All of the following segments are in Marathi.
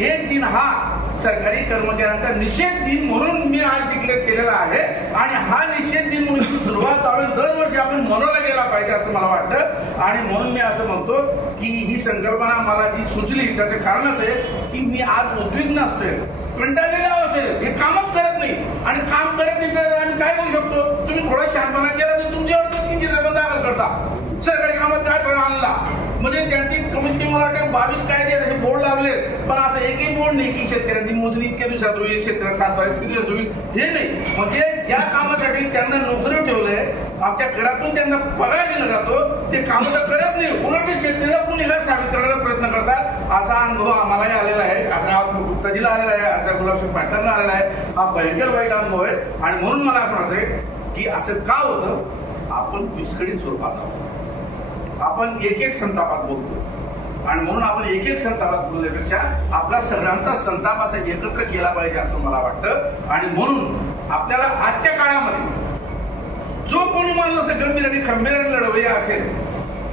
1 दिन हा सरकारी कर्मचाऱ्यांचा निषेध दिन म्हणून मी आज डिक्लेअर केलेला आहे आणि हा निषेध दिन म्हणून सुरुवात दरवर्षी आपण मनवला गेला पाहिजे असं मला वाटतं. आणि म्हणून मी असं म्हणतो की ही संकल्पना मला जी सुचली त्याचं कारण असं आहे की मी आज उद्विग्न असतोय, कंटाळलेला असेल, हे कामच करत नाही आणि काम करत नाही तर आम्ही काय करू शकतो. तुम्ही थोडा शांतपणा केला तर तुमच्यावर किती निर्बंध करता. सरकारी कामात काय फरक आणला म्हणजे त्यांची कमीत कमी मला वाटतं 22 कायदे असे बोर्ड लावले, पण असं एकही बोर्ड नाही की शेतकऱ्यांची मोजणी इतक्या दिवसात होईल, शेतकऱ्याला 7 तारीख किती दिवस होईल, हे नाही. म्हणजे ज्या कामासाठी त्यांना नोकरी ठेवलंय, आमच्या घरातून त्यांना पगार दिला जातो, ते काम तर करत नाही, उलट शेतकऱ्याला कुणीला साबित करण्याचा प्रयत्न करतात. असा अनुभव आम्हालाही आलेला आहे, असा गुप्ताजीला आलेला आहे, असा गुलाबसिंग पाटलांना आलेला आहे. हा भयंकर वाईट अनुभव आहे आणि म्हणून मला असं म्हणायचंय की असं का होतं. आपण विस्कळीत स्वरूपात आहोत, आपण एक संतापात बोलतो आणि म्हणून आपण एक संतापात बोलण्यापेक्षा आपला सगळ्यांचा संताप असा एकत्र केला पाहिजे असं मला वाटतं. आणि म्हणून आपल्याला आजच्या काळामध्ये जो कोणी माणूस गंभीर आणि खंबीराने लढवय्या असेल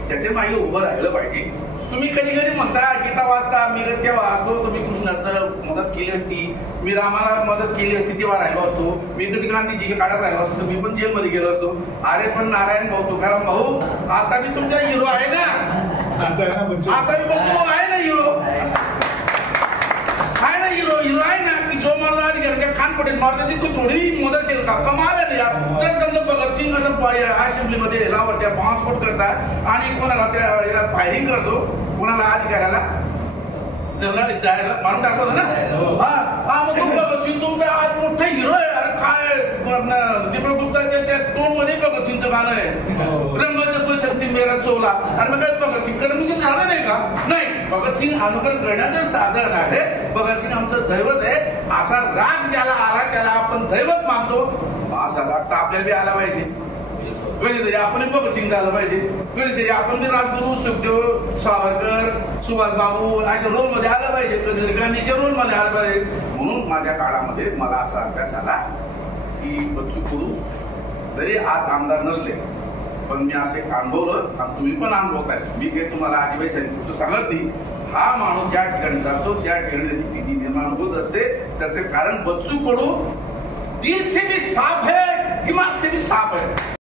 त्याच्या मागे उभं राहिलं पाहिजे. तुम्ही कधी कधी म्हणता गीता वाचता, मी गीता वाचतो, तुम्ही कृष्णाचं मदत केली असती, मी रामाला मदत केली असती तेव्हा राहिलो असतो, मी कधी गांधीजीच्या काळात राहिलो असतो, मी पण जेलमध्ये गेलो असतो. अरे पण नारायण भाऊ, तुकाराम भाऊ, आता मी तुमचा हिरो आहे ना, आता मी बघतो आहे ना हिरो, आहे ना हिरो आहे ना की जो मला आधी घरच्या खान पडेल मारतो ती थोडी मदत असेल का. कमाल आहे यार. तर समजा भगतसिंग असं असेंब्लीमध्ये लावरच्या बॉम्बस्फोट करतात आणि कोणाला त्या फायरिंग करतो, कोणाला अधिकाऱ्याला जनरल डायला मारून टाकवतो ना. हा मग भगतसिंग तुमचा आज मोठा हिरो आहे. अरे काय दीपक गुप्ताच्या त्या टोन मध्ये भगतसिंगचं गाणं आहे, रंगत शक्ती मेरा चोला. अरे मग काय भगतसिंग करणं म्हणजे झालं नाही का. नाही, भगतसिंग अनुकरण करण्याचं साधन आहे. भगतसिंग आमचं दैवत आहे. असा राग ज्याला आला त्याला आपण दैवत मानतो. असा राग तर आपल्याला बी आला पाहिजे. कधीतरी आपण भगतसिंग झालं पाहिजे, कधीतरी आपण राजगुरू, सुखदेव, सावरकर, सुभाषबाबू अशा रोल मध्ये आलं पाहिजे, कधीतरी गांधीच्या रोल मध्ये आलं पाहिजे. म्हणून माझ्या काळामध्ये मला असा अभ्यास आला की बच्चू कडू जरी आज आमदार नसले पण मी असे अनुभवलं आणि तुम्ही पण अनुभवताय. मी काही तुम्हाला आजीबाई सारी गोष्ट सांगत नाही. हा माणूस ज्या ठिकाणी जातो त्या ठिकाणी त्याची भीती निर्माण होत असते. त्याचे कारण बच्चू कडू दिल से भी साफ है, दिमाग से भी साफ है.